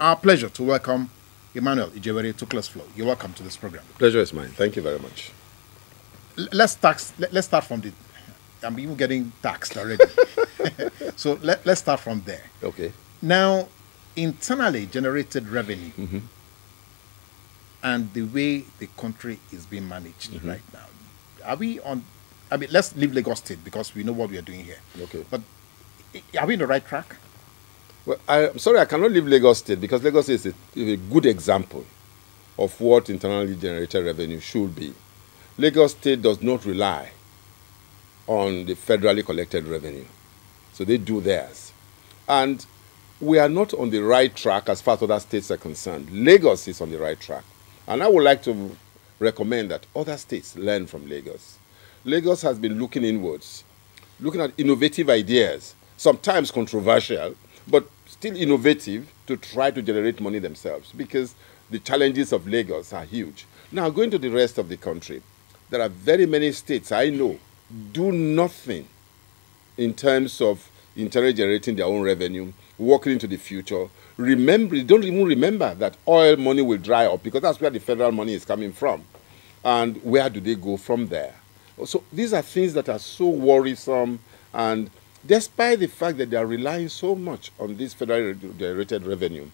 our pleasure to welcome Emmanuel Ijekwere to Class Flow. You're welcome to this program. Pleasure is mine. Thank you very much. Let's start from the. I'm even getting taxed already. So let's start from there. Okay. Now, internally generated revenue and the way the country is being managed right now. Are we on? I mean, let's leave Lagos State because we know what we are doing here. Okay. But are we on the right track? Well, I'm sorry, I cannot leave Lagos State because Lagos is a good example of what internally generated revenue should be. Lagos State does not rely on the federally collected revenue. So they do theirs. And we are not on the right track as far as other states are concerned. Lagos is on the right track. And I would like to recommend that other states learn from Lagos. Lagos has been looking inwards, looking at innovative ideas, sometimes controversial, but still innovative to try to generate money themselves because the challenges of Lagos are huge. Now, going to the rest of the country, there are very many states I know do nothing in terms of internally generating their own revenue, working into the future. Remember, don't even remember that oil money will dry up because that's where the federal money is coming from. And where do they go from there? So these are things that are so worrisome, and despite the fact that they are relying so much on this federally generated revenue,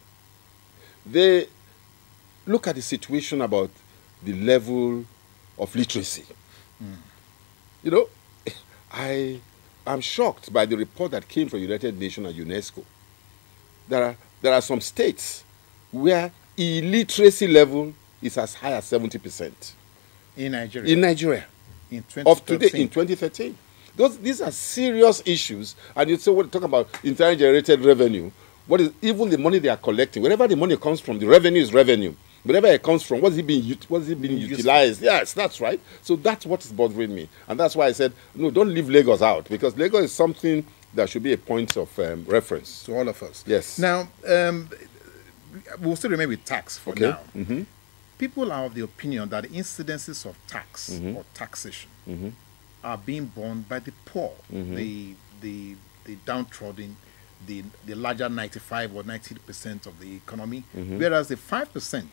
they look at the situation about the level of literacy. You know, I'm shocked by the report that came from United Nations and UNESCO. There are some states where illiteracy level is as high as 70%. In Nigeria? In Nigeria. In 2013? Of today, in 2013. These are serious issues. And you say, what talk about internally generated revenue. What is even the money they are collecting? Wherever the money comes from, the revenue is revenue. Wherever it comes from, what is it being utilized? Yes, that's right. So that's what is bothering me. And that's why I said, no, don't leave Lagos out, because Lagos is something that should be a point of reference. To all of us. Yes. Now, we'll still remain with tax for now. People are of the opinion that the incidences of tax or taxation are being borne by the poor, the downtrodden, the larger 95 or 90% of the economy, whereas the 5%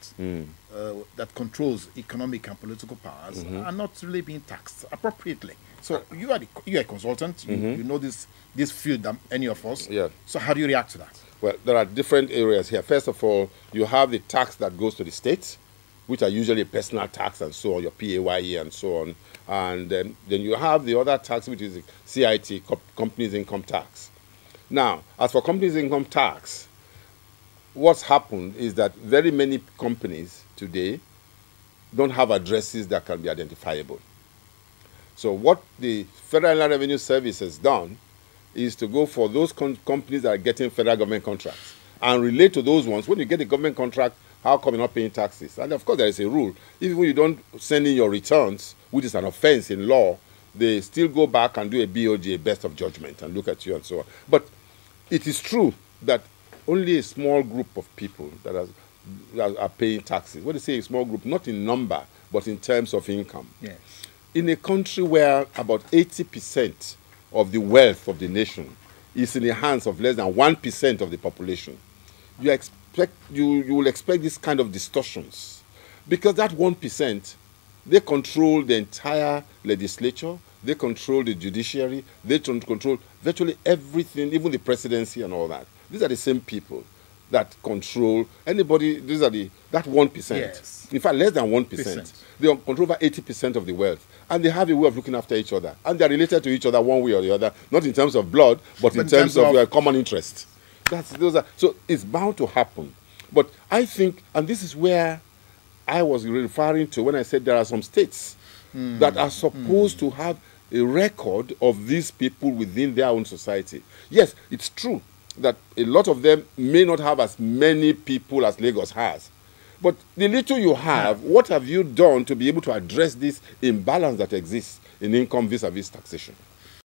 that controls economic and political powers are not really being taxed appropriately. So you're a consultant, you know this field than any of us. Yeah. So how do you react to that? Well, there are different areas here. First of all, you have the tax that goes to the state, which are usually personal tax and so on, your PAYE and so on. And then you have the other tax, which is the CIT, companies income tax. Now, as for companies income tax, what's happened is that very many companies today don't have addresses that can be identifiable. So what the Federal Inland Revenue Service has done is to go for those companies that are getting federal government contracts and relate to those ones. When you get a government contract, how come you're not paying taxes? And of course, there is a rule. Even when you don't send in your returns, which is an offense in law, they still go back and do a BOG, a best of judgment, and look at you and so on. But it is true that only a small group of people that are paying taxes. When they say a small group, not in number, but in terms of income. Yes. In a country where about 80% of the wealth of the nation is in the hands of less than 1% of the population, you will expect this kind of distortions. Because that 1%, they control the entire legislature, they control the judiciary, they control virtually everything, even the presidency and all that. These are the same people that control anybody. That 1%. Yes. In fact, less than 1%. They control over 80% of the wealth. And they have a way of looking after each other. And they're related to each other one way or the other, not in terms of blood, but in terms of common interest. So it's bound to happen. But I think, and this is where I was referring to when I said there are some states that are supposed to have a record of these people within their own society. Yes, it's true that a lot of them may not have as many people as Lagos has. But the little you have, what have you done to be able to address this imbalance that exists in income vis-a-vis taxation?